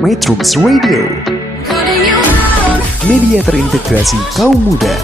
Metrums Radio, media terintegrasi kaum muda.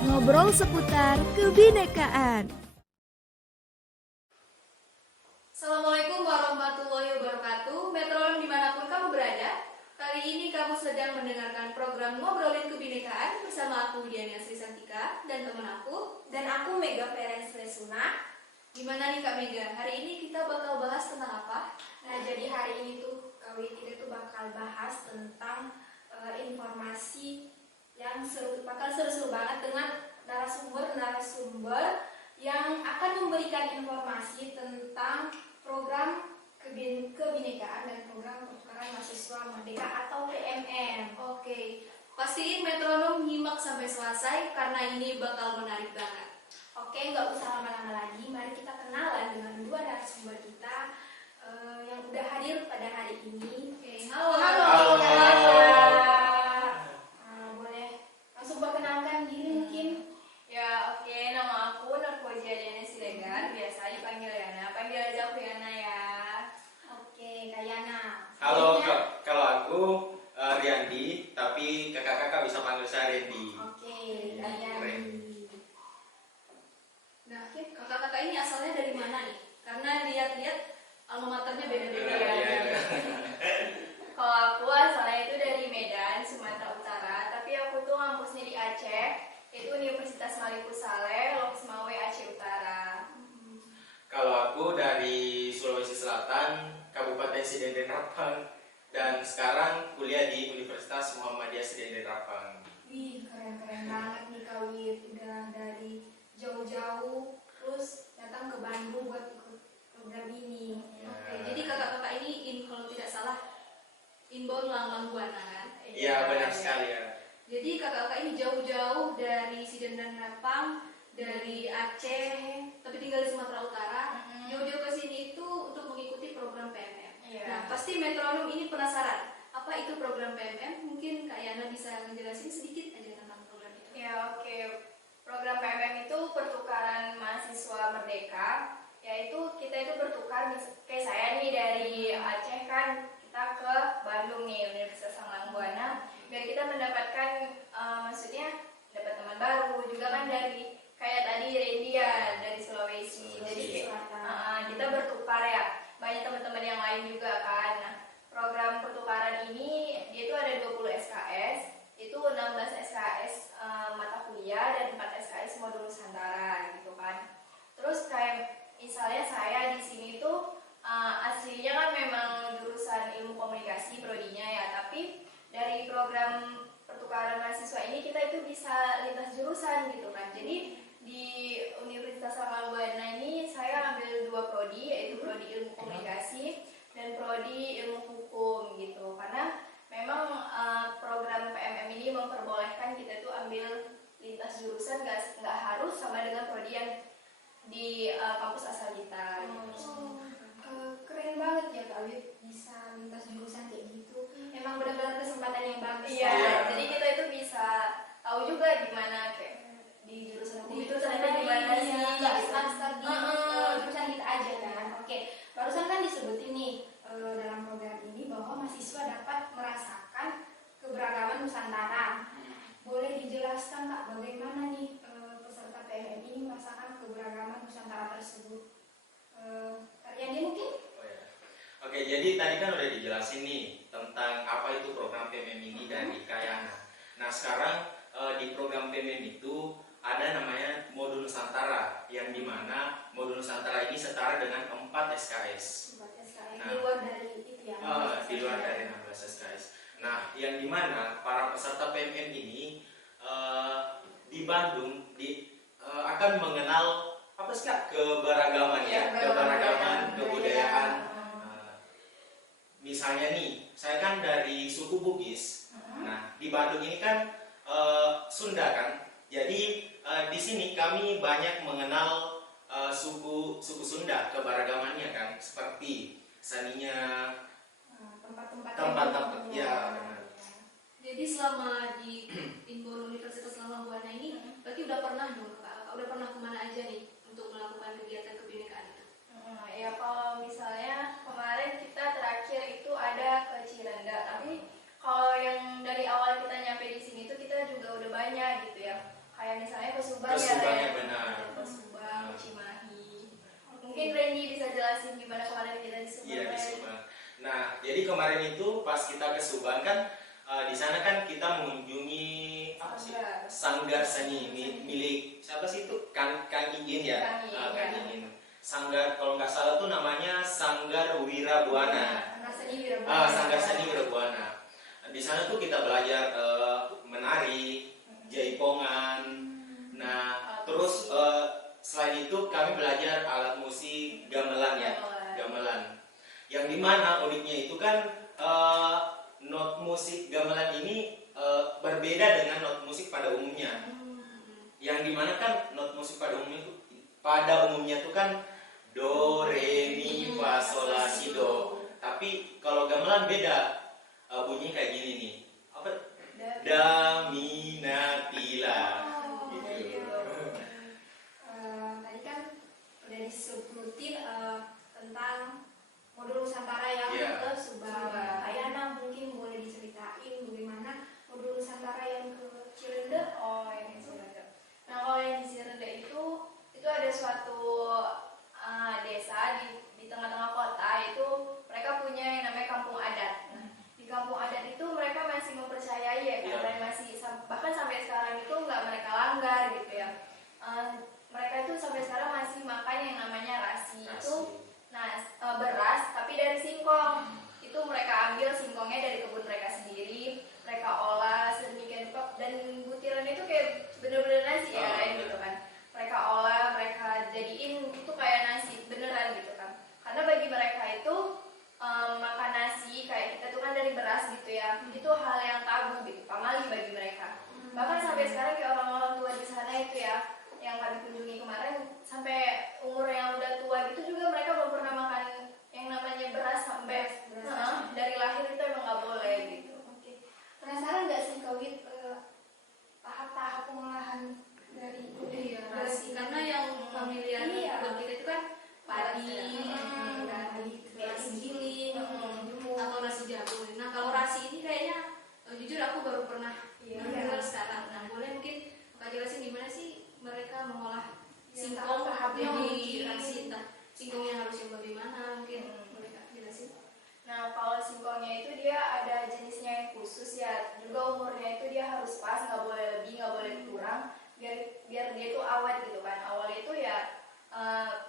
Ngobrol seputar kebinekaan. Assalamualaikum warahmatullahi wabarakatuh. Metronom dimanapun kamu berada, kali ini kamu sedang mendengarkan program Ngobrolin Kebinekaan bersama aku Diana Sri Santika dan teman aku. Dan aku Mega Perez Resuna. Gimana nih Kak Mega? Hari ini kita bakal bahas tentang apa? Nah, jadi hari ini tuh kita tuh bakal bahas tentang informasi yang bakal seru-seru banget dengan narasumber yang akan memberikan informasi tentang program kebinekaan dan program pertukaran mahasiswa merdeka atau PMM. Oke, pastiin metronom nyimak sampai selesai karena ini bakal menarik banget. Oke, nggak usah lama-lama lagi, mari kita kenalan dengan dua narasumber kita yang udah hadir pada hari ini. Oke, halo. Boleh langsung perkenalkan diri mungkin. Ya, oke, nama aku Nurpoja Diana Siregar, biasa dipanggil Yana. Panggil aja aku Yana ya. Oke, Kak Yana. Halo, kalau aku Riyandi, tapi kakak-kakak bisa panggil saya Randy. Oke, Kak Riyandi. Nah, kakak-kakak ini asalnya dari Soalnya beda-beda. Iya. Kalau aku asalnya itu dari Medan, Sumatera Utara, tapi aku tuh ngampusnya di Aceh, itu Universitas Maliku Saleh, Loks Mawe Aceh Utara. Kalau aku dari Sulawesi Selatan, Kabupaten Sidendeng Rapang, dan sekarang kuliah di Universitas Muhammadiyah Sidendeng Rapang. Wih, keren-keren banget nih Kak Wid. Udah dari jauh-jauh terus datang ke Bandung buat ikut program ini. Oke, jadi kakak-kakak ini kalau tidak salah inbound Lambang Buana kan? Iya, benar sekali ya. Jadi kakak-kakak ini jauh-jauh dari Sidendang Rapang, dari Aceh, tapi tinggal di Sumatera Utara. Jauh-jauh ke sini itu untuk mengikuti program PMM. Iya. Nah, pasti metronom ini penasaran, apa itu program PMM? Mungkin Kak Yana bisa menjelasin sedikit aja tentang program itu. Ya, oke. Program PMM itu pertukaran mahasiswa merdeka, yaitu kita itu bertukar, kayak saya nih dari Aceh kan, kita ke Bandung nih, Universitas Sanglang Buana, biar kita mendapatkan, maksudnya dapat teman baru, juga kan dari, kayak tadi Randy ya, dari Sulawesi, jadi kita bertukar ya, banyak teman-teman yang lain juga kan. Nah, program pertukaran ini, dia itu ada 20 SKS, itu 16 SKS mata kuliah dan 4 SKS modul Nusantara gitu kan. Terus kayak misalnya saya di sini tuh aslinya kan memang jurusan ilmu komunikasi prodinya ya, tapi dari program pertukaran mahasiswa ini kita itu bisa lintas jurusan gitu kan. Jadi di Universitas Sanglang Buana ini saya ambil 2 prodi, yaitu prodi ilmu komunikasi dan prodi ilmu hukum gitu, karena memang program PMM ini memperbolehkan kita tuh ambil lintas jurusan, nggak harus sama dengan prodi yang di kampus asal kita. Keren banget ya Kak Wid, bisa lintas jurusan kayak gitu. Emang benar-benar kesempatan yang bagus. Iya, Iya. jadi kita itu bisa tahu juga gimana kayak di jurusan hukum itu ternyata gimana sih. Nggak start di jurusan kita aja kan. Oke, barusan kan disebutin nih dalam program ini bahwa mahasiswa dapat merasakan keberagaman Nusantara. Boleh dijelaskan Kak bagaimana nih peserta PMM ini merasakan keberagaman Nusantara tersebut? Kalian mungkin? Oh, ya. Oke, jadi tadi kan udah dijelasin nih tentang apa itu program PMM ini dari Kayana. Nah, sekarang di program PMM itu ada namanya modul Nusantara, yang dimana modul Nusantara ini setara dengan 4 SKS. Di luar dari itu ya? Di luar dari 16 SKS. Nah, yang dimana para peserta PMM ini di Bandung akan mengenal apa sih Kak? Keberagaman ya, keberagaman kebudayaan. Misalnya nih, saya kan dari suku Bugis. Nah, di Bandung ini kan Sunda kan. Jadi di sini kami banyak mengenal suku Sunda, keberagamannya kan, seperti saninya, tempat-tempat ya. Jadi selama di Inbound Universitas Lambang Buana ini, berarti udah pernah dong kakak, udah pernah kemana aja nih untuk melakukan kegiatan kebinekaan itu? Ya kalau misalnya kemarin kita terakhir itu ada ke Cirenda, tapi kalau yang dari awal kita nyampe di sini tuh kita juga udah banyak gitu ya. Kayak misalnya ke Subang Ke ya, Subang Ren. ya, benar. Ke Subang, Cimahi. Mungkin Randy bisa jelasin gimana kemarin kita di Subang. Iya, di Ren. Subang. Nah, jadi kemarin itu pas kita ke Subang kan di sana kan kita mengunjungi apa sih? Sanggar seni milik siapa sih itu? Kang Ingin ya? Kang Ingin. Sanggar kalau nggak salah tuh namanya Sanggar Wirabuana. Sanggar Seni Wirabuana. Di sana tuh kita belajar menari, jaipongan. Nah, terus selain itu kami belajar alat musik gamelan ya, gamelan. Yang dimana uniknya itu kan not musik gamelan ini berbeda dengan not musik pada umumnya. Yang dimana kan not musik pada umumnya itu kan do, re, mi, fa, sol, la, si, do. Tapi kalau gamelan beda, bunyinya kayak gini nih. Apa? Da, mi, na, ti, la. Gitu. Tadi kan udah disebutin tentang modul Nusantara yang ke Subang. Kayana mungkin boleh diceritain bagaimana modul Nusantara yang ke Cirende? Yang di Cirende. Nah, kalau yang di Cirende itu ada suatu desa di tengah-tengah kota, itu singkongnya harus yang bagaimana, mungkin boleh Kak jelasin? Nah, kalau singkongnya itu dia ada jenisnya yang khusus ya. Juga umurnya itu dia harus pas, nggak boleh lebih, nggak boleh kurang, biar dia itu awet gitu kan. Awalnya itu ya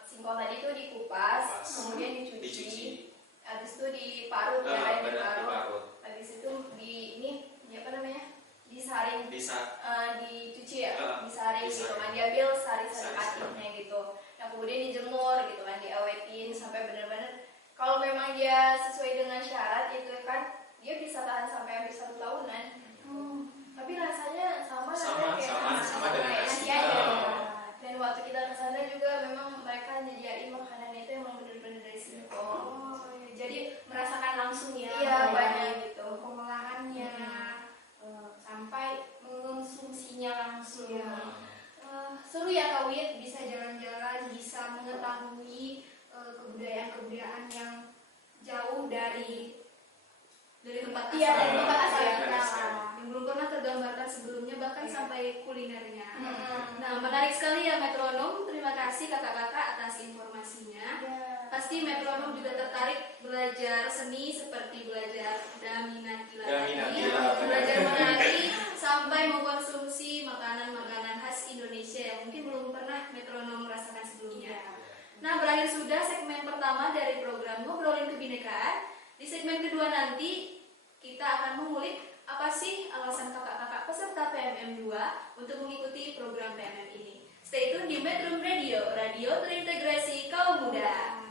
singkong tadi itu dikupas, kemudian dicuci, habis itu diparut ya, diparut. Habis itu ini apa namanya? Disaring, dicuci ya, disaring gitu kan. Diambil sari-sari aktifnya gitu. Yang kemudian dijemur gitu kan, diawetin sampai benar-benar kalau memang dia sesuai dengan syarat itu kan dia bisa tahan sampai hampir 1 tahunan. Tapi rasanya sama dengan nasi aja. Dan waktu kita ke sana juga memang mereka nyediain makanannya itu emang benar-benar dari singkong. Jadi merasakan langsung ya. Iya, banyak gitu. Pengolahannya sampai mengonsumsinya langsung. Seru ya Kak Wit, bisa jalan-jalan, bisa mengetahui kebudayaan-kebudayaan yang jauh dari tempat dari tempat asal ya, kita. yang belum pernah tergambarkan sebelumnya, bahkan sampai kulinernya. Nah, menarik sekali ya metronom. Terima kasih kakak-kakak atas informasinya. Pasti metronom juga tertarik belajar seni seperti belajar daminatila tadi, belajar menari sampai mengkonsumsi makanan-makanan khas Indonesia yang mungkin belum pernah metronom merasakan sebelumnya. Nah, berakhir sudah segmen pertama dari program Ngobrolin Kebinekaan. Di segmen kedua nanti kita akan mengulik apa sih alasan kakak-kakak peserta PMM 2 untuk mengikuti program PMM ini. Stay tune di Metro Radio, radio terintegrasi kaum muda.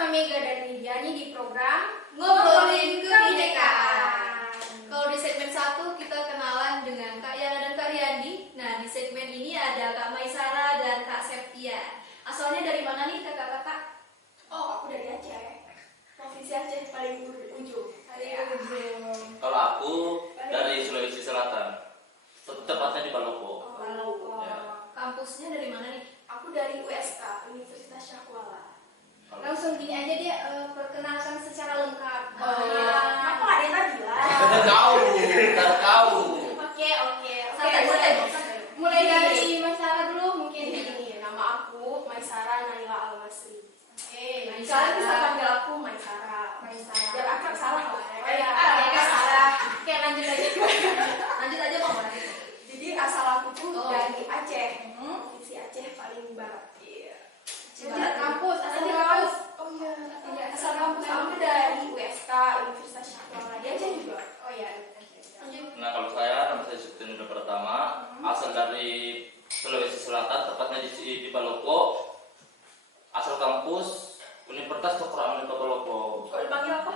sama Mega dan Lydia nih di program Ngobrolin Kebinekaan. Kalau di segmen 1 kita kenalan dengan Kak Yana dan Kak Riyandi. Nah, di segmen ini ada Kak Maisara dan Kak Septia. Asalnya dari mana nih kakak-kakak? Oh, aku dari Aceh. Provinsi Aceh paling ujung. Kalau aku dari Sulawesi Selatan, tepatnya di Palopo. Kampusnya dari mana nih? Aku dari USK, Universitas Syakuala. Langsung gini aja dia perkenalkan secara lengkap. Apa ada yang tadi lah? Tahu. Oke. Mulai dari Maisara dulu mungkin. Ini nama aku Maisara Naila Almasri. Oke, Kalian bisa panggil aku Maisara. Biar akrab salah lah ya. Salah. Oke, lanjut aja. Lanjut aja Bang. Jadi asal aku tuh Oh. dari Aceh, provinsi Aceh paling barat. Iya. Lanjut kampus, asal Lanjut kampus. Oh iya. Asal kampus aku dari USK Universitas Syakuala. Di Aceh juga. Oh iya. Nah kalau saya, nama saya Septian pertama, asal dari Sulawesi Selatan, tepatnya di Palopo. Asal kampus Universitas Dr. Amanita Palopo. Kalau dipanggil apa?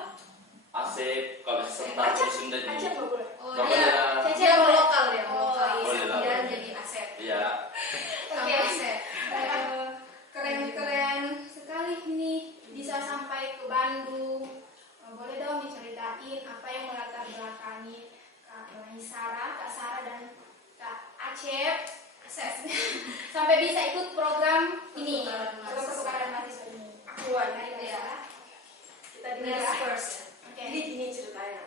Asep, kalau sebentar di Sunda Aceh ini. nggak boleh. Oh, Nggak dia boleh. dia mau lokal ya, mau lokal. Boleh lah. Dia jadi Asep. Iya. Kang Oke. Asep. Keren sekali nih bisa sampai ke Bandung. Boleh dong diceritain apa yang melatar belakangi Kak Maisara, Kak Sarah dan Kak Acep sampai bisa ikut program ini, program pertukaran mahasiswa ini. Akuan. Dari ya. Kita Ladies dengar. first ya. Oke. Jadi gini ceritanya.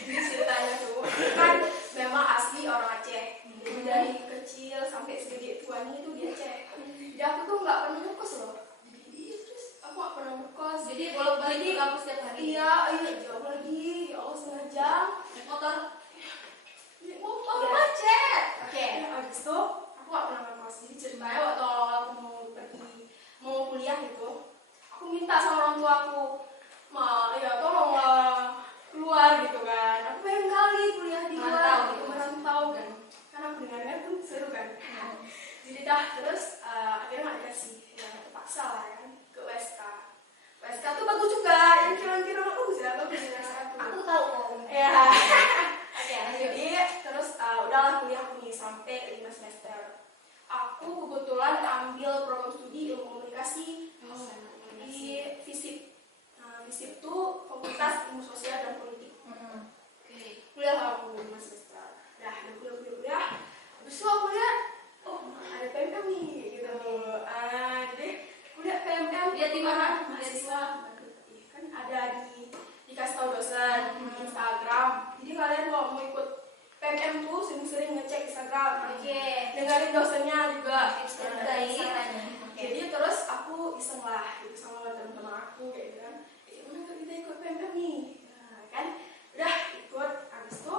Ini ceritanya tuh kan memang asli orang Aceh. Jadi dari kecil sampai segede tuanya itu di Aceh. Jadi aku tuh nggak pernah ngekos loh. Jadi terus aku nggak pernah ngekos. Jadi bolak-balik di kampus tiap hari. Iya jauh lagi. Ya Allah 1,5 jam. Naik motor. Naik motor Iya. macet. Oke. Abis itu aku nggak pernah ngekos. Jadi ceritanya waktu awal aku mau kuliah gitu, aku minta sama orang tua aku, ya tolonglah keluar gitu kan. Aku pengen kali kuliah di luar, Merantau gitu, gitu. merantau kan. Karena aku dengar tuh seru kan. Jadi terus akhirnya nggak dikasih, ya terpaksa lah kan ke USK. USK tuh bagus juga, yang kira-kira bagus ya USK tuh. Aku tahu kok. Ya. Oke, lanjut. Jadi terus udahlah kuliah aku nih sampai 5 semester. Aku kebetulan ambil program studi ilmu komunikasi di FISIP. Nah, FISIP itu Fakultas Ilmu Sosial dan Politik. Oke. Kuliah aku 5 semester. Dah, kuliah. Habis itu aku lihat, oh ada PMM nih, gitu. Jadi kuliah PMM. Lihat di mana? Mahasiswa. Kan ada dikasih tahu dosen di Instagram. Jadi kalian kalau mau ikut PMM tuh sering-sering ngecek Instagram. Oke. Dengerin dosennya juga. Tips and guide. Oke. Jadi terus aku iseng lah gitu sama teman-teman aku kayak gitu kan. Gimana kalau kita ikut PMM nih? Nah, kan udah ikut. Habis itu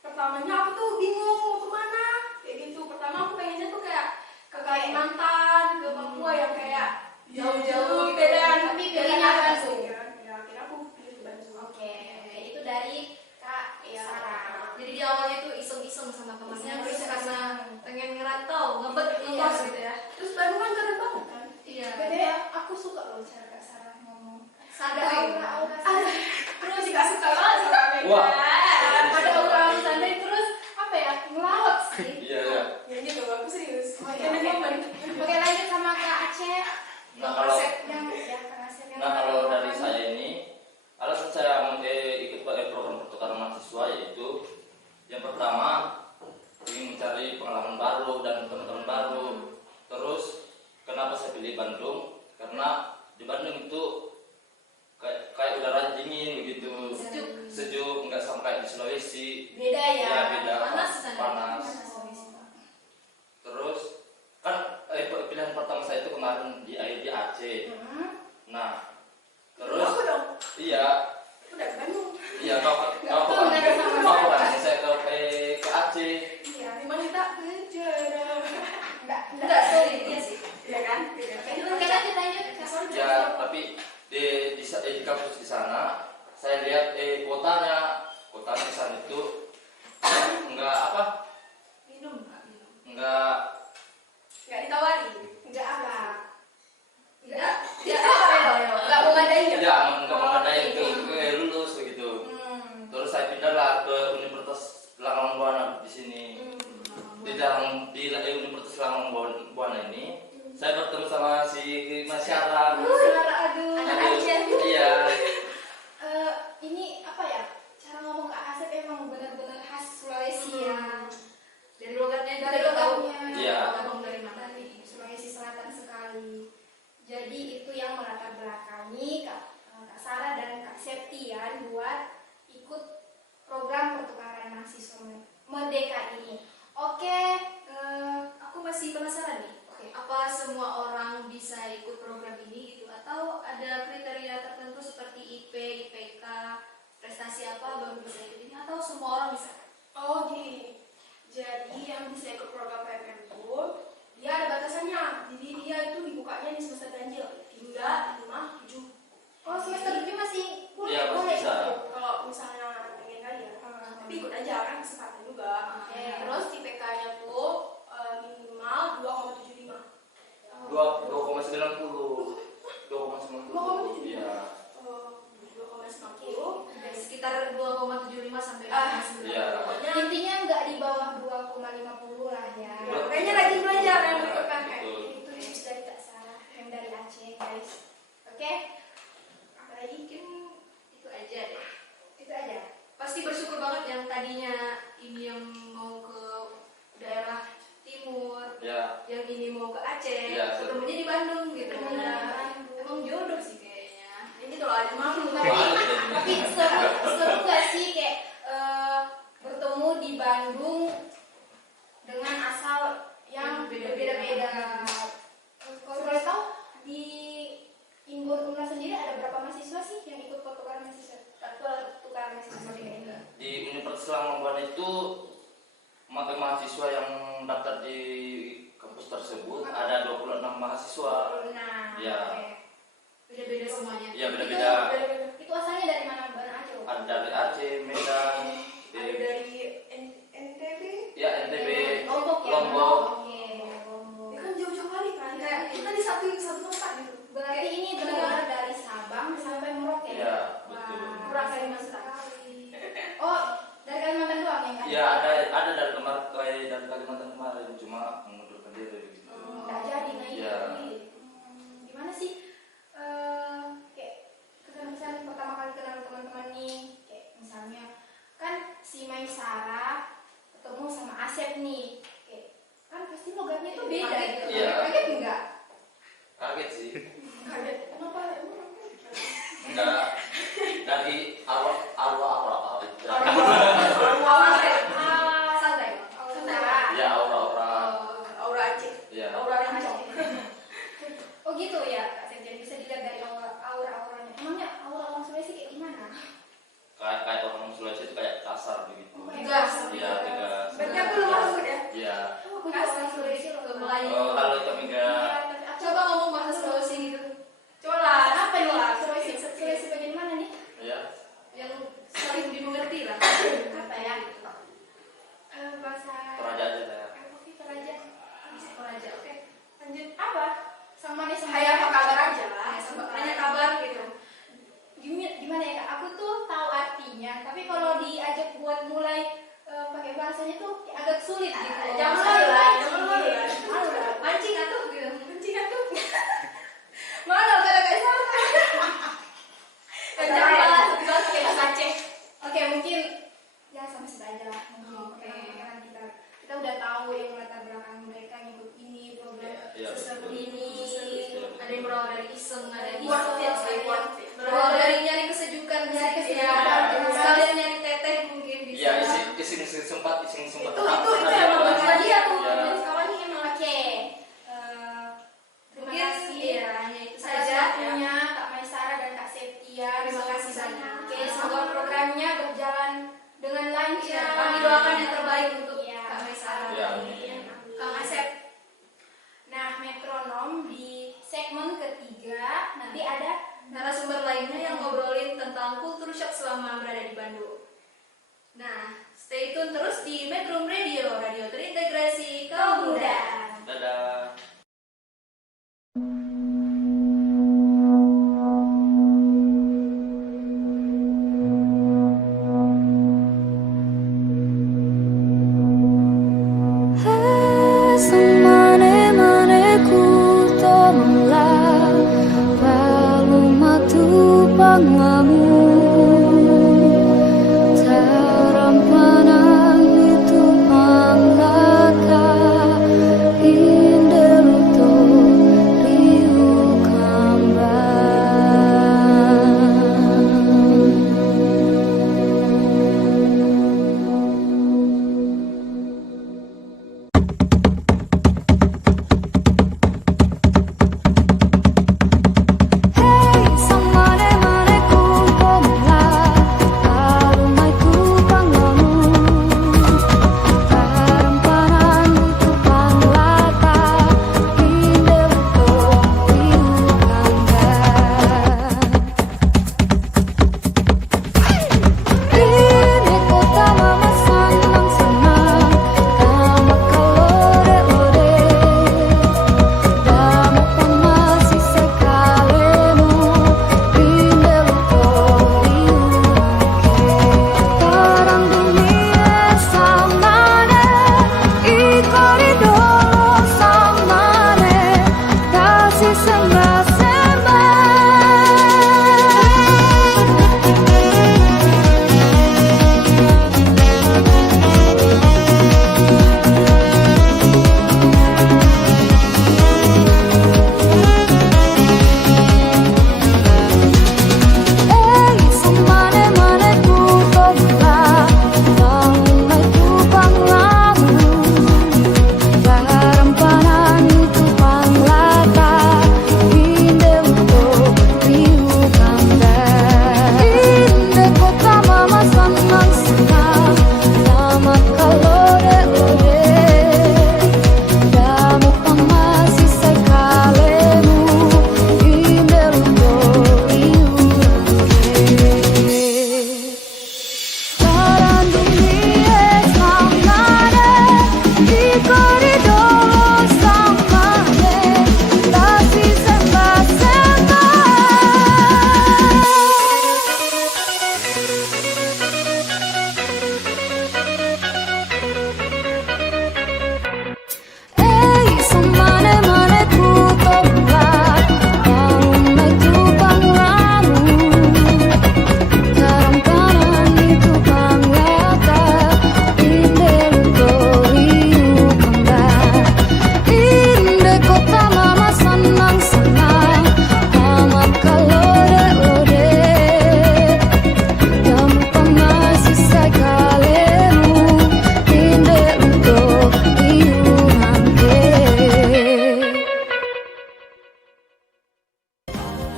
pertamanya aku tuh bingung mau kemana kayak gitu. Pertama aku pengennya tuh kayak ke Kalimantan, ke Papua yang kayak jauh-jauh gitu kan. Tapi pilihnya Bandung. Ya, akhirnya aku pilih ke Bandung. Oke, itu dari Kak Sarah. Jadi di awalnya tuh iseng-iseng sama temannya, terus Iseng-iseng. karena pengen ngerantau, ngebet Iya. ngekos gitu ya. Terus Bandung kan keren banget kan. Iya. Beda, aku suka loh cara Kak Sarah ngomong. Sadar ya. Aura Terus juga suka banget sama Mega. Wah. ada aura santai terus apa ya ngelawak sih. Iya. Ya gitu, aku serius. Oh, iya, Karena oke. momen. Oke, lanjut sama Kak Aceh. Nah kalau Yang ya Kak Aceh yang Nah kalau dari saya ini, alasan saya ikut program pertukaran mahasiswa yaitu yang pertama ingin mencari pengalaman baru dan teman-teman baru. Terus kenapa saya pilih Bandung? Karena di Bandung itu kayak udara dingin begitu, sejuk, nggak sampai di Sulawesi. beda ya. Ya beda, Panas di sana. panas. Terus kan pilihan pertama saya itu kemarin di Aceh. Nah terus Aku dong. iya. Udah ke Bandung. Iya, kau Benar sama kan saya ke Aceh. Iya, di mana kita berjalan. Enggak sih, iya sih. Iya kan? Oke, lanjut lanjut. Ya, tapi di kampus di sana saya lihat kotanya di sana itu enggak apa? Minum. Enggak Enggak ditawari. Enggak apa. Enggak. Dia ya nggak memadai ke lulus begitu. Terus saya pindahlah ke Universitas Langang Buana di sini. Di Universitas Langang Buana ini saya bertemu sama si Mas Syara. Aduh. Iya. Ini apa ya? Cara ngomong Kak Asep emang benar-benar khas Sulawesi ya. Dari logatnya Dari kita tahu logatnya. Iya. ngomong dari mana. Dari Sulawesi Selatan sekali. Jadi itu yang melatar belakangi Kak Sarah dan Kak Septian buat ikut program pertukaran mahasiswa Merdeka ini. Oke, Aku masih penasaran nih. Apa semua orang bisa ikut program ini gitu atau ada kriteria tertentu seperti IP, IPK, prestasi apa baru bisa ikut ini atau semua orang bisa? oh gini. Jadi yang bisa ikut program PMM itu dia ada batasannya. Jadi dia itu dibukanya di semester ganjil hingga 5, 7. Oh semester 7 masih boleh, Iya, masih bisa. ikut. Kalau misalnya pengen aja, tapi ikut aja kan kesempatan juga. Terus IPK-nya tuh minimal 2,75. 2,90. 2,90. Iya. 2,90. Sekitar 2,75 sampai Ah, 2,9. Iya. Intinya nggak di bawah 2,50 lah ya. Kayaknya rajin belajar yang ikut Betul. Itu tips dari Kak Sarah yang dari Aceh guys. Oke, apalagi Mungkin itu aja deh. itu aja. Pasti bersyukur banget yang tadinya ini yang mau ke daerah timur, Ya. yang ini mau ke Aceh, Iya, ketemunya di Bandung gitu. Ketemunya di Nah, Bandung. emang jodoh sih kayaknya. Ini kalau ada malu. Tapi seru gak sih kayak bertemu di Bandung dengan asal yang berbeda-beda. Kalau boleh tahu di Imbun Unra sendiri ada berapa mahasiswa sih yang ikut pertukaran mahasiswa? Pertukaran mahasiswa ini? Di Universitas Langang Buana itu mahasiswa yang daftar di kampus tersebut ada 26 mahasiswa. Nah, Ya. oke. Beda-beda semuanya. Iya, beda-beda. Itu asalnya dari mana? Banda Aceh? Ada dari Aceh, Medan, Ada dari NTB? ya NTB, Lombok ya? Lombok. Oke, Lombok. Kan jauh-jauh kali kan. Kita di satu tempat gitu. Berarti ini benar dari Sabang sampai Merauke Iya, ya? betul. Kurang dari Kalimantan. Oh, dari Kalimantan doang yang Ya ada dari Kalimantan kemarin cuma mengundurkan diri. Gitu. nggak jadi naik. Iya. Gimana sih? Kayak kesan-kesan pertama kali kenal teman-teman nih, kayak misalnya kan si Maisara ketemu sama Asep nih, kayak kan pasti logatnya tuh beda gitu. Iya. Kaget enggak? Kaget sih. Kaget. Kenapa? Enggak. Dari awal Santai. ya aura-aura. Aura Aceh. Ya. Aura Rencong. Oh gitu ya, Kak Sep. Jadi bisa dilihat dari aura-auranya. Emangnya aura orang Sulawesi kayak gimana? Kayak orang Sulawesi itu kayak kasar begitu. Tegas. Iya, tegas. Berarti aku belum masuk ya? Iya. Aku juga orang Sulawesi loh. Ke Melayu. Oh, kalau kami enggak. Coba ngomong bahasa Sulawesi gitu. Coba lah. Apa nih? Coba. Sulawesi bagian mana nih? Ya. Yang saling dimengerti lah. Apa ya? Bahasa Toraja aja saya. Oke, Toraja. Toraja. Oke. Lanjut apa? Sama nih sama Hai, apa kabar aja lah. Ya, sama Tanya kabar gitu. Gimana ya Kak? Aku tuh tahu artinya, tapi kalau diajak buat mulai pakai bahasanya tuh kayak agak sulit gitu. Jangan malu lah, jangan malu lah. Malu lah. Mancing atuh gitu. Mancing atuh. Malu kalau kayak sama. Jangan malah tiba-tiba pakai bahasa Aceh. Oke, mungkin ya sama saja lah. Oke. Karena kita udah tahu yang latar belakang mereka ngikut ini program Iya, seseru betul. ini. Ada yang berawal dari iseng, ada yang Worth it, iseng. worth it. Berawal dari nyari kesejukan, Nyari ya. kesejukan. Sekalian nyari teteh mungkin bisa. Iya, ising sempat. Itu emang bahasa dia tuh. Ya. Jadi kawan ini emang oke. Terima Mungkin kasih. iya, hanya itu Salah saja. satunya Kak Maisara dan Kak Septia. Terima kasih banyak. Oke, semoga programnya berjalan dengan lancar. Ya, kami doakan yang terbaik untuk Iya. Kak Maisara. Ya. Amin. Kang Asep. Nah, metronom di segmen ketiga nanti ada Narasumber lainnya yang ngobrolin tentang kultur shock selama berada di Bandung. Nah, stay tune terus di Metro Radio, radio terintegrasi kaum muda. Dadah.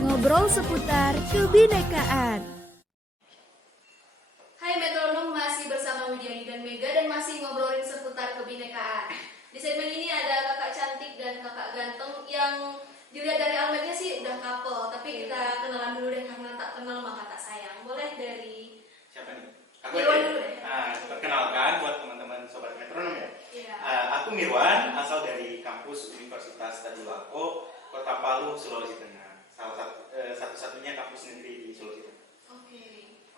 Ngobrol seputar kebinekaan. Hai metronom, masih bersama Widiani dan Mega dan masih ngobrolin seputar kebinekaan. Di segmen ini ada kakak cantik dan kakak ganteng yang dilihat dari almetnya sih udah couple, tapi kita kenalan dulu deh, karena tak kenal maka tak sayang. Boleh dari Siapa nih? Mirwan dulu deh. Perkenalkan buat teman-teman sobat metronom ya. Iya. Aku Mirwan, asal dari kampus Universitas Tadulako, Kota Palu, Sulawesi Tengah. Satu-satunya kampus negeri di Sulawesi Tengah.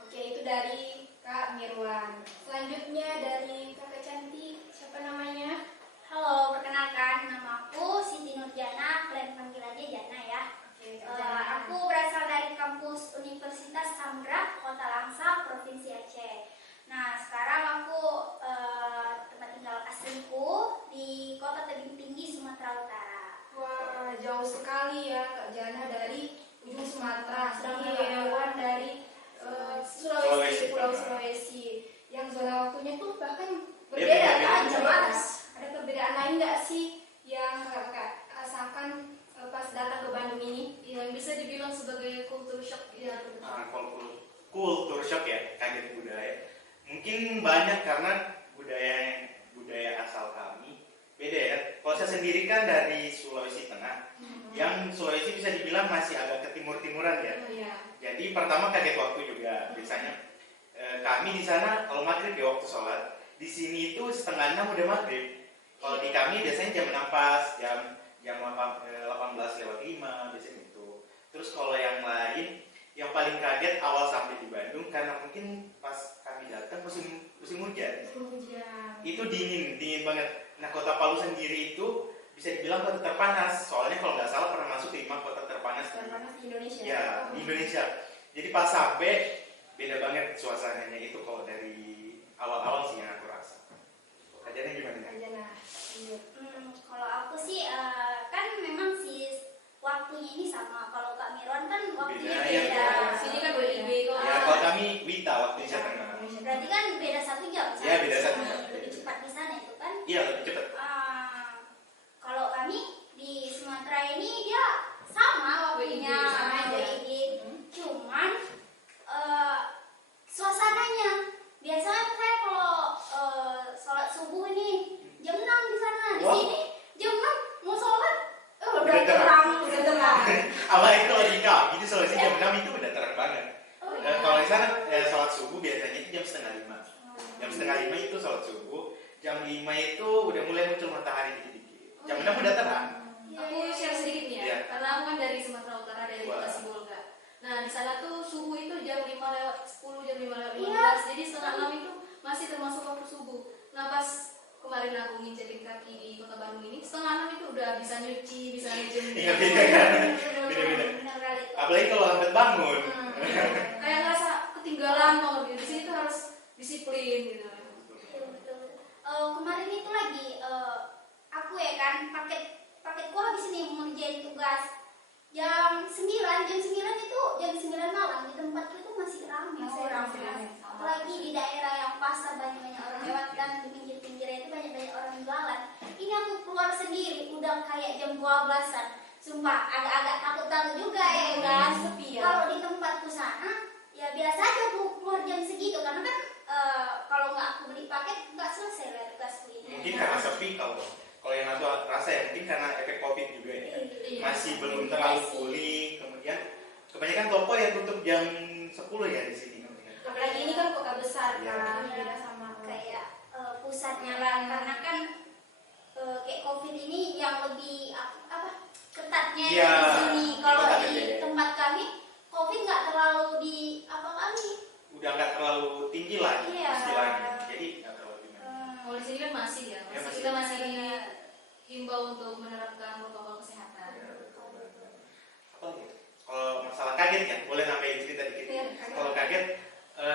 Oke, itu dari Kak Mirwan. Selanjutnya dari kakak cantik, siapa namanya? Halo, perkenalkan nama aku Siti Nurjana, kalian panggil aja Jana ya. Aku berasal dari kampus Universitas Samgra, Kota Langsa, Provinsi Aceh. Nah, sekarang aku tempat tinggal asliku di Kota Tebing Tinggi, Sumatera Utara. Wah, jauh sekali ya Kak Jana dari ujung Sumatera, sedangkan Kak Mirwan dari Sulawesi, Pulau Sulawesi. Yang zona waktunya tuh bahkan berbeda kan, jelas. Ada perbedaan lain nggak sih yang kakak rasakan pas datang ke Bandung ini? Yang bisa dibilang sebagai culture shock ya. Kultur shock ya, kaget budaya. Mungkin banyak karena budaya asal kami beda ya. Kalau saya sendiri kan dari Sulawesi Tengah, yang Sulawesi bisa dibilang masih agak ke timur-timuran ya. Iya. Jadi pertama kaget waktu juga. Biasanya kami di sana kalau maghrib ya waktu sholat, di sini itu 5:30 udah maghrib. Kalau di kami biasanya jam 6 pas, jam 18:05 biasanya itu. Terus kalau yang lain, yang paling kaget awal sampai di Bandung karena mungkin pas kami datang musim hujan. Itu dingin banget. Nah, Kota Palu sendiri itu bisa dibilang kota terpanas. Soalnya kalau nggak salah pernah masuk 5 kota terpanas di Indonesia. Ya, di Indonesia. Jadi pas sampai beda banget suasananya itu kalau dari awal-awal sih yang aku rasa. Kajana gimana? Kajana. Kalau aku sih kan memang sih waktunya ini sama. Kalau Kak Mirwan kan waktunya Beda, ya, beda. beda. Sini kan WIB kalau Ya kalau kami Wita waktu Indonesia Tengah. Berarti kan beda 1 jam. Iya, beda 1 jam. Lebih cepat di sana itu kan. Iya lebih cepat. Kalau kami di Sumatera ini dia sama waktunya, WIB, sama aja. WIB. Cuman suasananya biasanya saya kalau sholat subuh ini jam 6 di sana. Di Wow. sini jam 6 mau sholat udah Udah terang, udah terang. Apalagi kalau di kau, jadi Sulawesi jam 6 itu udah terang banget. Oh, Dan kalau di sana sholat subuh biasanya itu jam 4:30. Jam 4:30 itu sholat subuh. Jam 5 itu udah mulai muncul matahari dikit-dikit. Jam 6 udah terang. aku share sedikit nih ya, Iya. karena aku kan dari Sumatera Utara, dari Wah. Bekasi Bolga. Nah di sana tuh subuh itu jam 5:10, jam 5:15, Iya. jadi setengah 6 itu masih termasuk waktu subuh. Nah pas kemarin aku nginjekin kaki di Kota Bandung ini, setengah 6 itu udah bisa nyuci, bisa ngejemur. Iya, beda kan? Beda-beda. Benar kali itu. Apalagi kalau lambat bangun. Kayak ngerasa ketinggalan banget gitu. Di sini tuh harus disiplin gitu. Betul, betul. Kemarin itu lagi aku ya kan paketku habis nih mengerjain tugas jam 9 itu jam 9 malam di tempatku itu masih ramai. Masih ramai. Apalagi di daerah yang pasar banyak orang lewat dan di pinggir-pinggirnya itu banyak orang jualan. Ini aku keluar sendiri udah kayak jam 12-an. Sumpah agak-agak takut juga ya kan. Sepi ya. Kalau di tempatku sana ya biasa aja aku keluar jam segitu karena kan kalau nggak aku beli paket nggak selesai lah tugasku ini. Mungkin karena sepi kalau yang aku rasa ya mungkin karena efek COVID juga ya. Iya. Masih belum terlalu pulih. Kemudian kebanyakan toko ya tutup jam 10 ya di sini. Apalagi ini kan kota besar Iya. kan, beda sama Kayak pusatnya lah karena kan kayak COVID ini yang lebih apa ketatnya Iya, di sini. Kalau ketat di aja. tempat kami COVID nggak terlalu di apa kami. Udah nggak terlalu tinggi lagi Iya. istilahnya. Jadi nggak terlalu tinggi. Kalau di sini kan masih ya, Ya, masih masih. kita masih himbau untuk menerapkan protokol kesehatan. Apa lagi? Kalau masalah kaget ya, boleh nambahin cerita dikit. Iya, Kalau kaget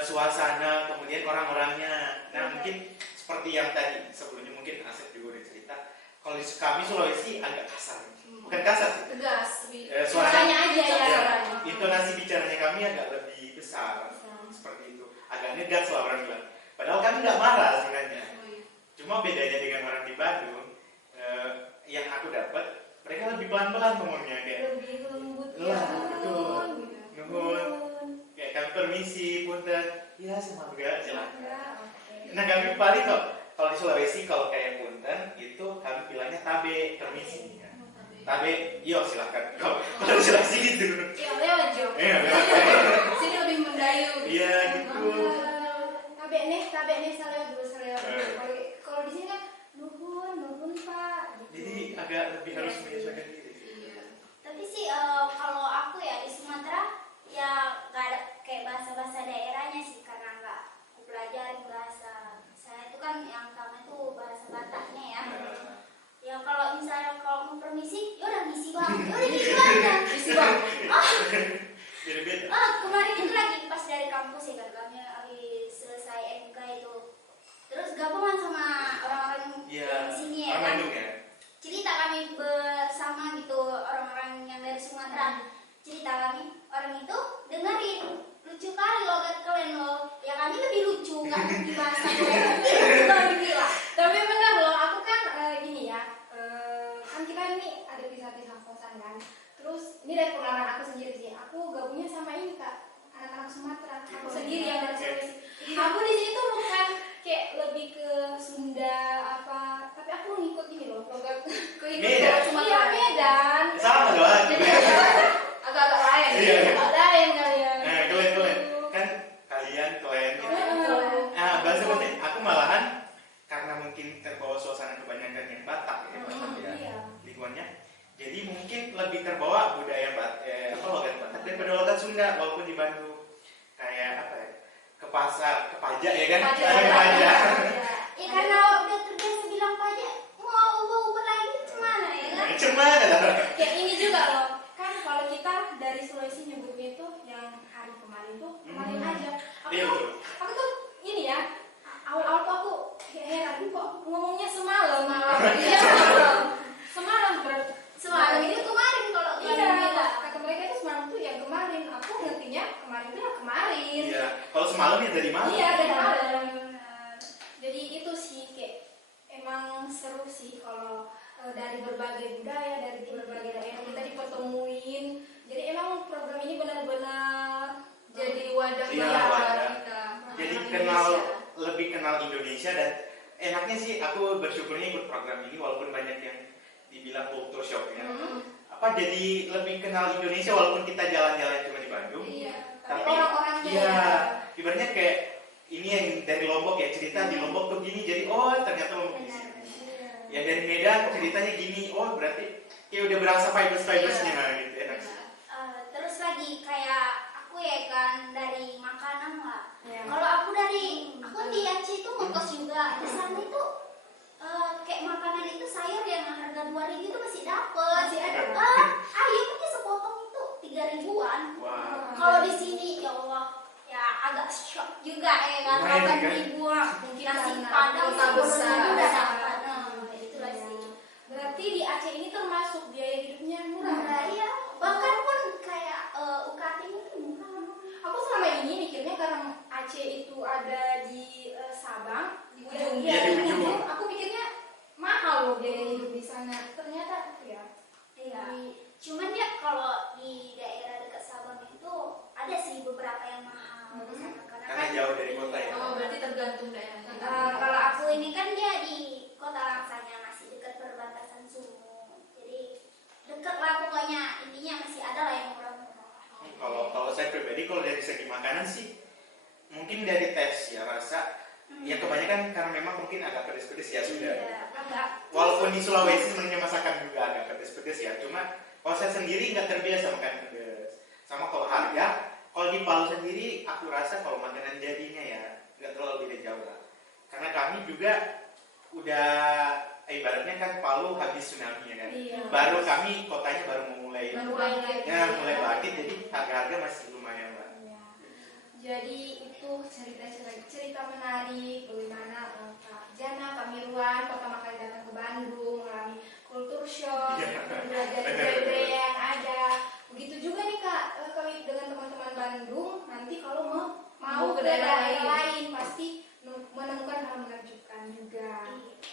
suasana kemudian orang-orangnya. Nah mungkin seperti yang tadi sebelumnya mungkin Asep juga udah cerita. Kalau di kami Sulawesi agak kasar, bukan kasar sih. Tegas, lebih Suaranya aja ya. Ya, intonasi bicaranya kami agak lebih besar, seperti itu. Agak ngegas lah orang bilang. Padahal kami nggak marah sebenarnya. Oh, iya. Cuma bedanya dengan orang di Bandung, yang aku dapat mereka lebih pelan-pelan ngomongnya kayak Lebih lembut Lah, betul. gitu. nuhun, kayak kami permisi, punten, ya semoga silakan. Ya, Nah kami paling kalau di Sulawesi kalau kayak punten itu kami bilangnya tabe, permisi. Ya. Tabe, yo silakan. Kalau di Sulawesi gitu. iya lewat Jo. Iya, Sini lebih mendayu. iya gitu. tabe nih salewat dulu. Kalau di sini kan nuhun Pak. Gitu. Jadi agak lebih harus menyesuaikan diri. Iya. Tapi sih kalau aku ya di Sumatera ya nggak ada kayak bahasa-bahasa daerahnya sih karena nggak aku pelajari bahasa saya itu kan yang utama itu bahasa Bataknya ya. Ya kalau misalnya kalau mau permisi, ya udah misi bang, ya udah gitu aja. Misi bang. Jadi beda. Kemarin itu lagi pas dari kampus ya kan kami habis selesai MK itu, terus gabungan sama orang-orang Iya. yang di sini ya Orang kan. Bandung ya. Cerita kami bersama gitu orang-orang yang dari Sumatera. Cerita kami orang itu dengerin lucu kali logat kalian loh. Ya kami lebih lucu nggak ngerti bahasa kalian gila. Tapi benar loh, aku kan gini ya, kan kita ini ada pisah-pisah kosan kan. Terus ini dari pengalaman aku sendiri sih, aku gabungnya sama ini Kak, anak-anak Sumatera. Aku sendiri yang dari Sulawesi. Aku di sini tuh bukan kayak lebih ke Sunda apa, tapi aku ngikut ini loh, logat. Medan. Iya Medan. Sama doang. Jadi agak-agak lain. Iya. Agak lain kalian. Nah, kalian kan kalian gitu. Nah, bahasa aku malahan karena mungkin terbawa suasana kebanyakan yang Batak ya, Batak ya Iya. lingkungannya. Jadi mungkin lebih terbawa budaya logat Batak daripada logat Sunda walaupun di Bandung. Kayak apa ya? Ke pasar, ke pajak ya kan? Pajak. Ke pajak. Ya karena udah terbiasa bilang pajak mau ubah lagi gimana ya kan? Cuma Kayak ini juga loh, kan kalau kita dari Sulawesi nyebutnya itu yang hari kemarin kemarin itu ya kemarin. Iya. Kalau semalam ya dari malam. Iya, dari malam. Jadi itu sih kayak emang seru sih kalau dari berbagai budaya, dari berbagai daerah kita dipertemuin. Jadi emang program ini benar-benar Jadi wadah Iya, baru wadah. kita. Jadi Indonesia. lebih kenal Indonesia, dan enaknya sih aku bersyukurnya ikut program ini walaupun banyak yang dibilang culture shock ya. Jadi lebih kenal Indonesia walaupun kita jalan-jalan cuma di Bandung. Iya. Tapi orang-orangnya iya, ya. ibaratnya kayak ini yang dari Lombok ya, cerita di Lombok tuh gini, jadi oh ternyata Lombok di sini. Yang dari Medan ceritanya gini, oh berarti kayak udah berasa vibes-vibesnya gitu, enak sih. Terus lagi kayak aku ya kan dari makanan lah. Iya. Kalau aku di Aceh itu ngekos juga. Di sana itu kayak makanan itu sayur yang harga 2.000 itu masih dapet. Masih ada. Ayam aja sepotong itu 3.000-an. Wah. Kalau di sini ya Allah ya agak shock juga ya kan. Lumayan 8.000-an. Mungkin Nasi karena padang kota besar. udah dapat. Itulah sih. Berarti di Aceh ini termasuk biaya hidupnya murah. Nah, iya. Bahkan pun kayak UKT itu murah. Aku selama ini mikirnya karena Aceh itu ada di Sabang, di ujung. Iya, di ujung. Aku pikirnya mahal loh biaya hidup di sana. Ternyata itu ya. Iya. Cuman ya kalau di daerah dekat Sabang itu ada sih beberapa yang mahal di sana Karena jauh dari kota ya. Oh, berarti tergantung daerahnya. Kalau aku ini kan dia di Kota Langsanya, masih dekat perbatasan Sumu. Jadi dekat lah pokoknya, intinya masih ada lah yang murah-murah. Kalau saya pribadi, kalau dari segi makanan sih mungkin dari tes ya rasa ya kebanyakan karena memang mungkin agak pedes-pedes ya sudah. Iya, agak. Walaupun di Sulawesi sebenarnya masakan juga agak pedes-pedes ya, cuma kalau saya sendiri nggak terbiasa makan pedes. Sama kalau harga, kalau di Palu sendiri aku rasa kalau makanan jadinya ya nggak terlalu beda jauh lah. Karena kami juga udah ibaratnya kan Palu habis tsunami ya kan. Iya. Baru kami kotanya baru mulai Bangkit. mulai bangkit, jadi harga-harga masih lumayan lah. Iya. Jadi itu cerita menarik bagaimana Kak Jana, Kak Mirwan pertama kali datang ke Bandung mengalami culture shock, Iya. belajar budaya yang ada. Begitu juga nih Kak, kami dengan teman-teman Bandung nanti kalau mau ke daerah lain pasti menemukan hal menakjubkan juga.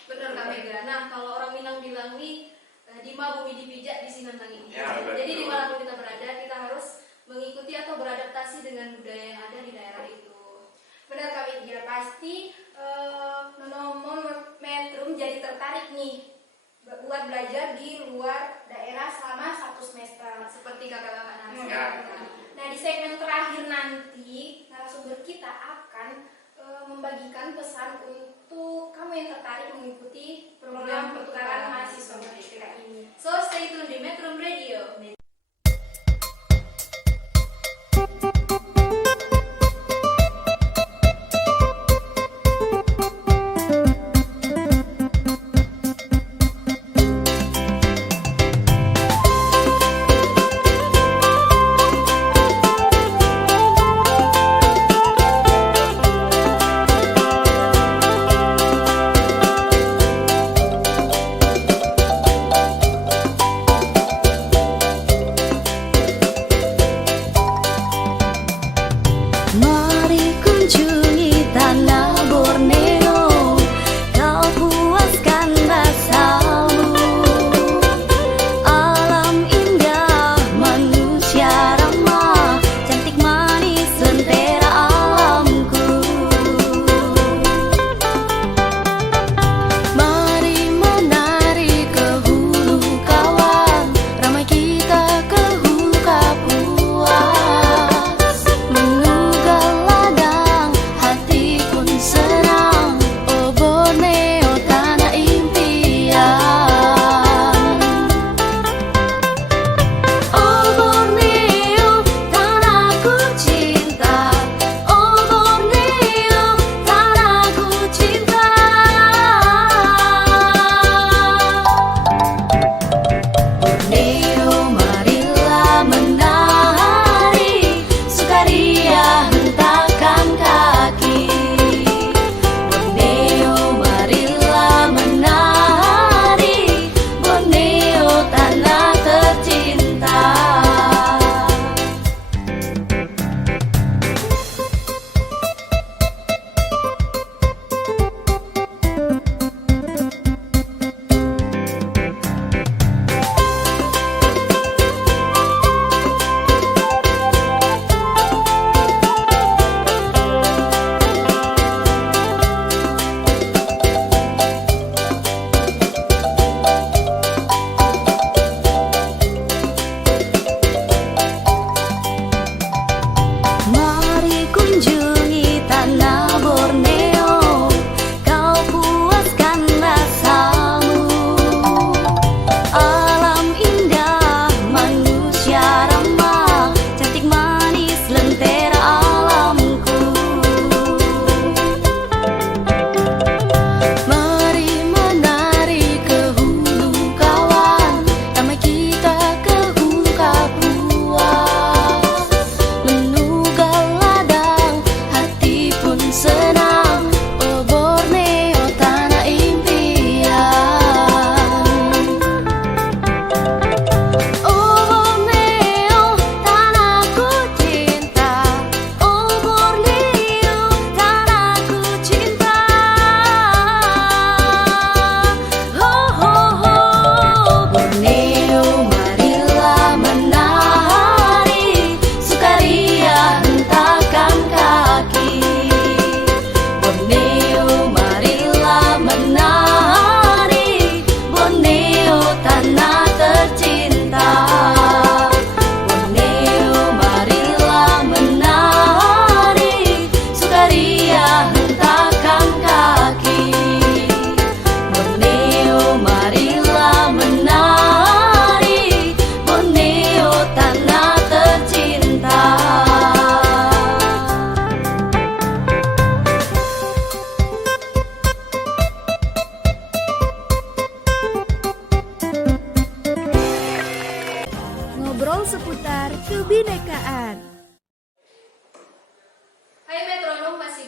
Benar Kak Mega. Nah, kalau orang Minang bilang nih di mah bumi dipijak di sini nangi. Ya, betul. Jadi dimanapun kita berada, kita harus mengikuti atau beradaptasi dengan budaya yang ada di daerah itu. Benar Kak Widya, pasti nomor Metrum jadi tertarik nih buat belajar di luar daerah selama 1 semester. Seperti kakak-kakak Nasi. Ya. Nah di segmen terakhir nanti narasumber kita akan membagikan pesan untuk kamu yang tertarik mengikuti program pertukaran mahasiswa merdeka ini. So stay tune di Metro Radio.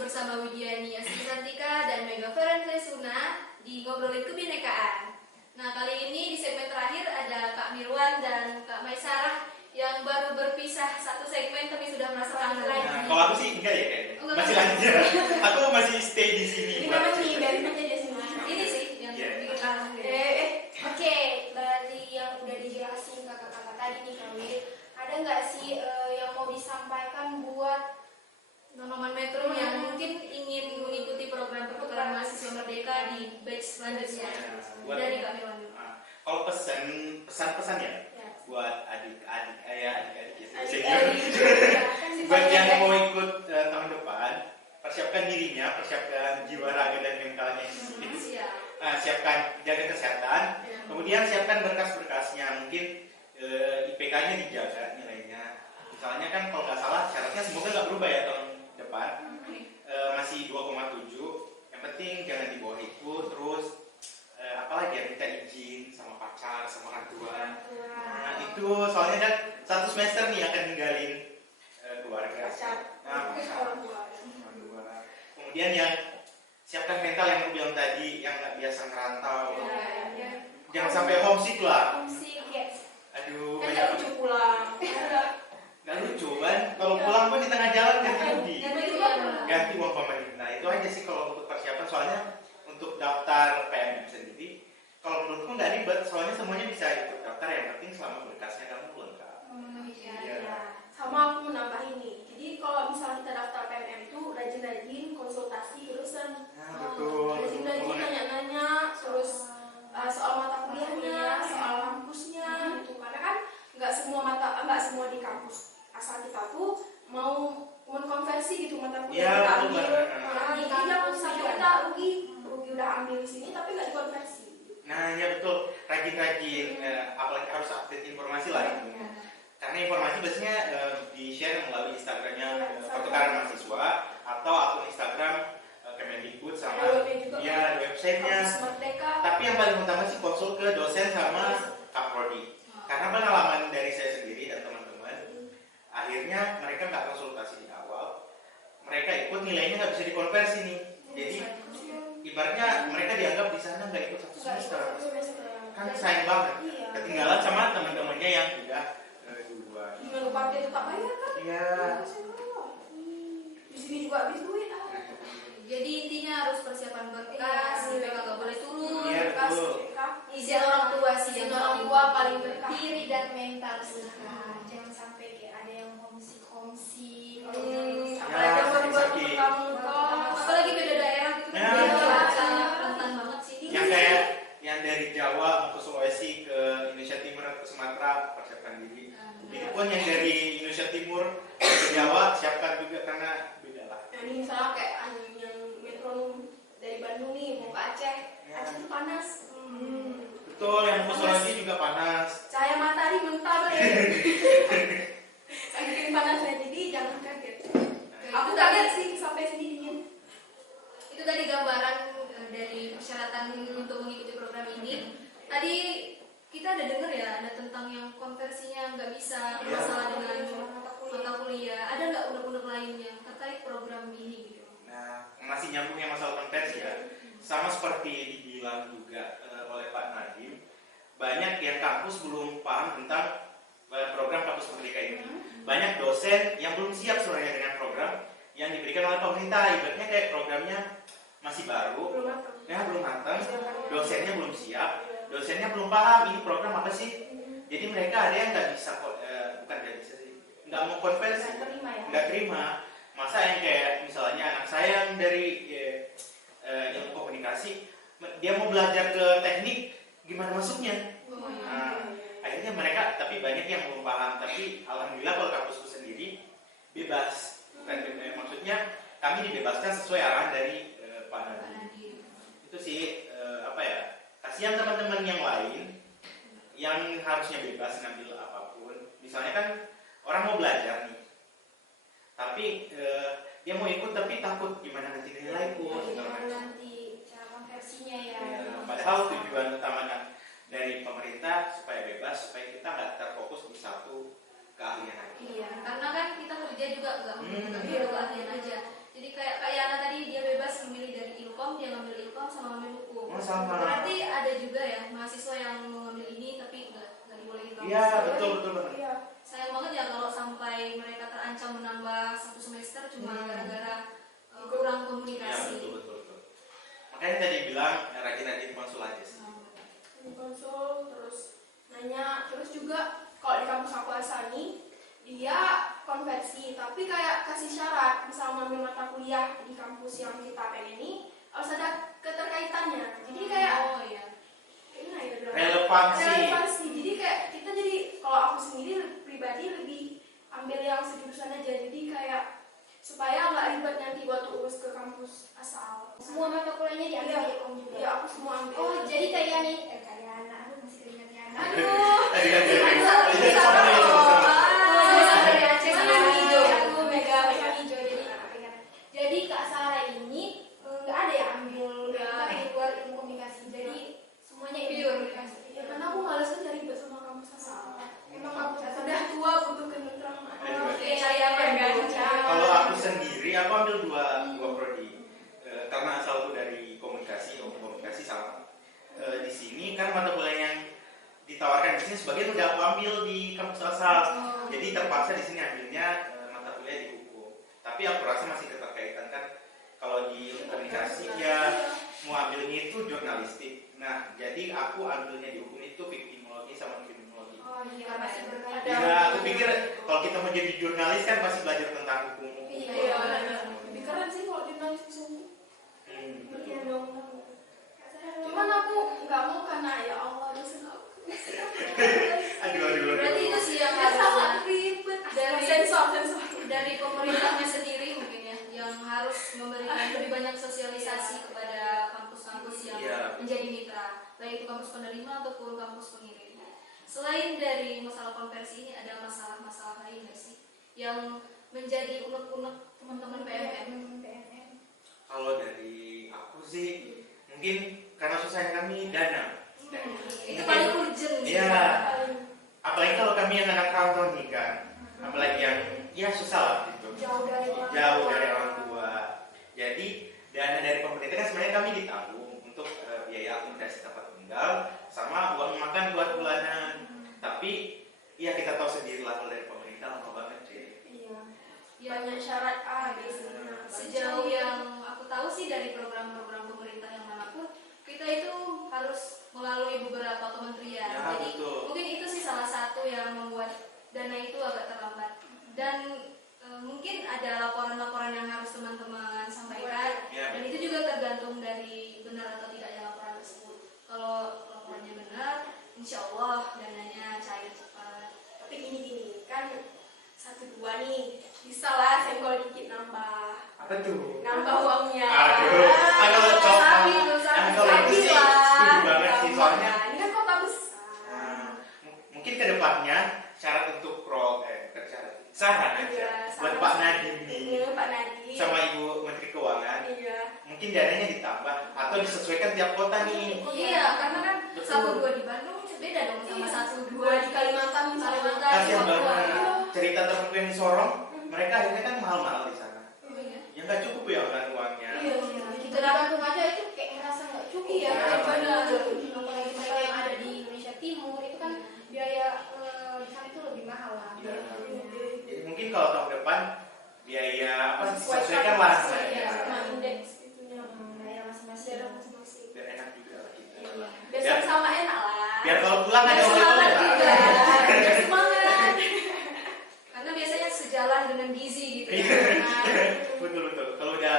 bersama Widiani Asri Santika dan Mega Ferentlesuna di Ngobrolin Kebinekaan. Nah, kali ini di segmen terakhir ada Kak Mirwan dan Kak Maisarah yang baru berpisah satu segmen tapi sudah merasa kangen lagi. Nah, kalau aku sih enggak ya kayaknya. Masih lanjut. Aku masih stay di sini. Gimana nih, biarin aja di sini. Ini sih yang bikin kangen. Oke, dari yang udah dijelasin kakak-kakak tadi nih Kawin, ada nggak sih yang mau disampaikan buat teman-teman Metro yang mungkin ingin mengikuti program pertukaran mahasiswa merdeka di batch selanjutnya? Dari Kak Mirwan dulu. Kalau pesan-pesan ya buat adik-adik buat yang mau ikut tahun depan, persiapkan dirinya, persiapkan jiwa raga dan mentalnya. Siapkan jaga kesehatan, kemudian siapkan berkas-berkasnya, mungkin IPK-nya dijaga nilainya. Misalnya kan kalau nggak salah syaratnya semoga nggak berubah ya tahun depan, masih 2,7. Yang penting jangan dibawa ikut, terus apalagi ya, minta izin sama pacar, sama orang tua. Nah itu soalnya kan satu semester nih akan ninggalin keluarga. Orang tua. Kemudian yang siapkan mental yang aku bilang tadi, yang nggak biasa ngerantau. Jangan sampai homesick lah. Aduh, kan lucu pulang. Nggak lucu kan? Kalau pulang pun di tengah jalan ganti uang pemerintah. Nah itu aja sih kalau untuk persiapan. Soalnya untuk daftar PMM sendiri, kalau menurutku nggak ribet. Soalnya semuanya bisa ikut daftar. Yang penting selama berkasnya kamu lengkap. Sama aku mau nambahin nih. Jadi kalau misalnya kita daftar PMM itu rajin-rajin konsultasi jurusan. Betul. Rajin-rajin nanya-nanya, terus soal mata kuliahnya, soal kampusnya gitu. Karena kan nggak semua di kampus asal kita tuh mau mengkonversi gitu mata kuliah kita ambil. Jadi aku sampai kita rugi udah ambil di sini tapi nggak dikonversi. Nah ya betul, rajin-rajin, apalagi harus update informasi lah itu. Karena informasi biasanya di-share melalui Instagramnya pertukaran mahasiswa atau akun Instagram Kemendikbud sama ya websitenya. Tapi yang paling utama sih konsul ke dosen sama Kaprodi. Karena pengalaman dari saya sendiri dan teman-teman, akhirnya mereka nggak konsultasi di awal, mereka ikut nilainya nggak bisa dikonversi nih. Jadi ibaratnya mereka dianggap di sana nggak ikut satu semester. Kan sayang banget. Ketinggalan sama teman-temannya yang udah duluan. Jangan lupa dia tetap bayar kan? Iya. Di sini juga habis duit. Jadi intinya harus persiapan berkas, IPK nggak boleh turun, Iya, betul. izin orang tua sih, Izin orang tua paling berkah. Diri dan mental jangan sampai kayak ada yang homesick apalagi yang baru-baru kamu apalagi beda daerah gitu kan, rentan banget sih. Yang kayak yang dari Jawa mau ke Sulawesi, ke Indonesia Timur atau ke Sumatera, persiapkan diri. Begitupun yang dari Indonesia Timur ke Jawa, siapkan juga karena beda lah. Ini misalnya kayak yang metronom dari Bandung nih mau ke Aceh, Aceh itu panas. Betul, yang mau ke Sulawesi juga panas. Cahaya matahari mentah banget. Saking panasnya, jadi jangan kaget. Aku kaget sih sampai sini dingin. Itu tadi gambaran dari persyaratan untuk mengikuti program ini. Tadi kita ada dengar ya, ada tentang yang konversinya nggak bisa, masalah dengan mata kuliah. Ada nggak unek-unek lainnya terkait program ini gitu? Nah, masih nyambungnya masalah konversi ya. Sama seperti dibilang juga oleh Pak Nadiem, banyak yang kampus belum paham tentang program kampus merdeka ini. Banyak dosen yang belum siap sebenarnya dengan program yang diberikan oleh pemerintah. Ibaratnya kayak programnya masih baru, belum matang, dosennya belum siap, dosennya belum paham ini program apa sih. Jadi mereka ada yang nggak bisa, bukan nggak bisa sih, nggak mau konversi, nggak terima. Masa yang kayak misalnya anak saya yang dari ilmu komunikasi, dia mau belajar ke teknik, gimana masuknya? Nah, akhirnya mereka, tapi banyak yang belum paham. Tapi alhamdulillah kalau kampusku sendiri bebas, maksudnya kami dibebaskan sesuai arahan dari Pak Nadiem. Itu sih kasihan teman-teman yang lain yang harusnya bebas ngambil apapun. Misalnya kan orang mau belajar nih, tapi dia mau ikut tapi takut gimana nanti nilaiku. nanti cara konversinya ya. Padahal tujuan utama kan dari pemerintah supaya bebas, supaya kita nggak terfokus di satu keahlian aja. Iya, karena kan kita kerja juga nggak mungkin keahlian aja. Jadi kayak Yana sama-sama ambil hukum. Oh, sama. Berarti ada juga ya mahasiswa yang mengambil ini tapi nggak dibolehin kampus. Iya, betul banget. Iya. Sayang banget ya kalau sampai mereka terancam menambah 1 semester cuma gara-gara kurang Ya, komunikasi. betul. Makanya tadi bilang rajin-rajin konsul aja sih. Konsul terus nanya, terus juga kalau di kampus aku Asani dia konversi tapi kayak kasih syarat misal ngambil mata kuliah di kampus yang kita pengen ini harus ada keterkaitannya, jadi kayak Oh iya. gimana ya bilang? Relevansi. Relevansi. Jadi kayak kita jadi kalau aku sendiri pribadi lebih ambil yang sejurusan aja, jadi kayak supaya nggak ribet nanti waktu urus ke kampus asal. Semua mata kuliahnya diambil Iya. di Om juga. Iya, aku semua ambil. Oh, jadi kayak nih kayak anak aku masih keringat ya. Aduh. Jadi Kak Sarah ini nggak ada yang ambil di luar ilmu komunikasi. Jadi semuanya ilmu Pure. komunikasi. Ya karena aku males aja ribet sama kampus asal. Emang kampus asal udah tua butuh ketentraman. Oke, cari apa ya? Kalau aku sendiri, aku ambil dua prodi. Karena asalku dari komunikasi, ilmu komunikasi sama. Di sini kan mata kuliah yang ditawarkan di sini sebagian udah aku ambil di kampus asal. Jadi terpaksa di sini ambilnya mata kuliah di hukum. Tapi aku rasa masih keterkaitan kan. Kalau di komunikasi ya mau ambilnya itu jurnalistik. Nah, jadi aku ambilnya di hukum itu victimologi sama kriminologi. Oh iya, masih berkaitan. Ya, aku pikir kalau kita mau jadi jurnalis kan pasti belajar tentang hukum. Iya, lebih keren sih kalau jurnalis bisa hukum. Iya dong. Cuman aku nggak mau karena ya Allah dosen aku. Aduh. Berarti itu sih yang Ya harus sangat ribet. dari sensor. dari pemerintahnya sendiri mungkin ya yang harus memberikan lebih banyak sosialisasi kepada kampus-kampus yang Iya. menjadi mitra, baik itu kampus penerima ataupun kampus pengirim. Selain dari masalah konversi ini ada masalah-masalah lain nggak sih yang menjadi unek-unek teman-teman PMM? Kalau dari aku sih mungkin karena susahnya kami dana. Itu paling urgent sih. Iya. Apalagi kalau kami yang anak rantau nih kan, apalagi yang ya susah lah gitu. Jauh Dari orang tua. Jadi dana dari pemerintah kan sebenarnya kami ditanggung untuk biaya akomodasi tempat tinggal sama uang makan 2 bulanan. Tapi ya kita tahu sendiri lah kalau dari pemerintah lama banget sih. Iya. Ya, Banyak syarat sejauh yang aku tahu sih dari program-program pemerintah yang manapun kita itu harus melalui beberapa kementerian. Ya, Jadi betul. mungkin itu sih salah satu yang membuat dana itu agak terlambat. Dan mungkin ada laporan-laporan yang harus teman-teman sampaikan. Ya. Dan itu juga tergantung dari benar atau tidaknya laporan tersebut. Kalau laporannya benar, insya Allah dananya cair cepat. Tapi gini kan 1-2 nih bisa lah senggol dikit nambah. Apa tuh? Nambah uangnya. Aduh. Sabi tuh, Kalau itu sih setuju banget sih soalnya. Ini kan kota besar. Mungkin kedepannya syarat untuk saran aja Iya, buat saran. Pak Nadiem nih Iya, Pak Nadiem. sama Ibu Menteri Keuangan. Iya. Mungkin dananya ditambah atau disesuaikan tiap kota nih. Iya, karena kan Betul. 1-2 di Bandung beda dong sama Iya. 1-2 di Kalimantan misalnya. Kalimantan, di Kasian Papua. banget cerita tertentu yang di Sorong, mereka akhirnya kan mahal-mahal di sana. Oh, iya. Ya nggak cukup ya kan uangnya. Iya. Kita di Bandung aja itu kayak ngerasa nggak cukup. Iya, ya. benar. Apalagi mereka yang ada di Indonesia Timur itu kan biaya di sana itu lebih mahal lah. Iya. biayanya. Jadi mungkin kalau tahun depan biaya apa Sesuaikan disesuaikan lah sama ya. sama indeks itunya. Daerah masing-masing. Daerah masing-masing. Biar enak juga lah kita. Iya. Biar sama-sama enak lah. Biar kalau pulang ada Biar oleh-oleh semangat lah. juga. Biar semangat. Karena biasanya sejalan dengan gizi gitu. Iya. Nah, Betul. Kalau udah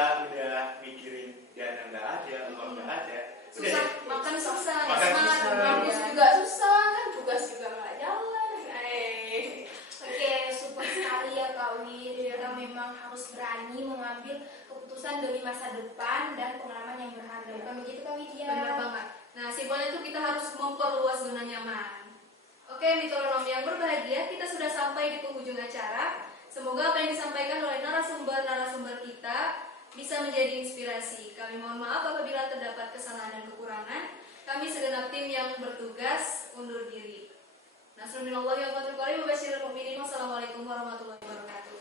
mikirin dana nggak ada, uang nggak ada, udah susah deh. makan susah, Makan semangat, susah. Kampus juga susah kan, tugas juga nggak jalan. Oke, support sekali ya Kak Win. Kita memang harus berani mengambil keputusan demi masa depan dan pengalaman yang berharga. Bukan begitu Kak Widya? Benar banget. Nah, simpelnya itu kita harus memperluas zona nyaman. Oke, metronom yang berbahagia, kita sudah sampai di penghujung acara. Semoga apa yang disampaikan oleh narasumber kita bisa menjadi inspirasi. Kami mohon maaf apabila terdapat kesalahan dan kekurangan. Kami segenap tim yang bertugas undur diri. Nasruminallahi wa fatul qari wa basyiril mu'minin. Wassalamualaikum warahmatullahi wabarakatuh.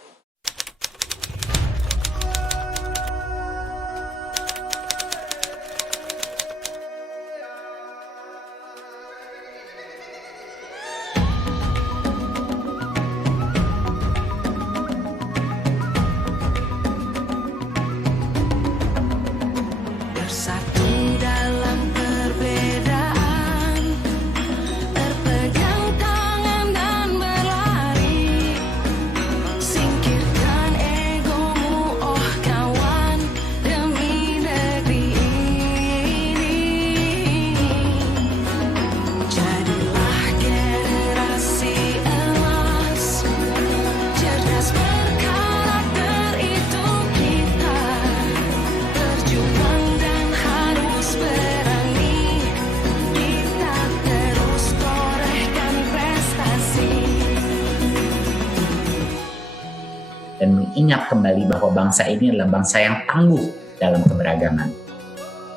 mengingat kembali bahwa bangsa ini adalah bangsa yang tangguh dalam keberagaman.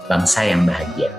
Bangsa yang bahagia.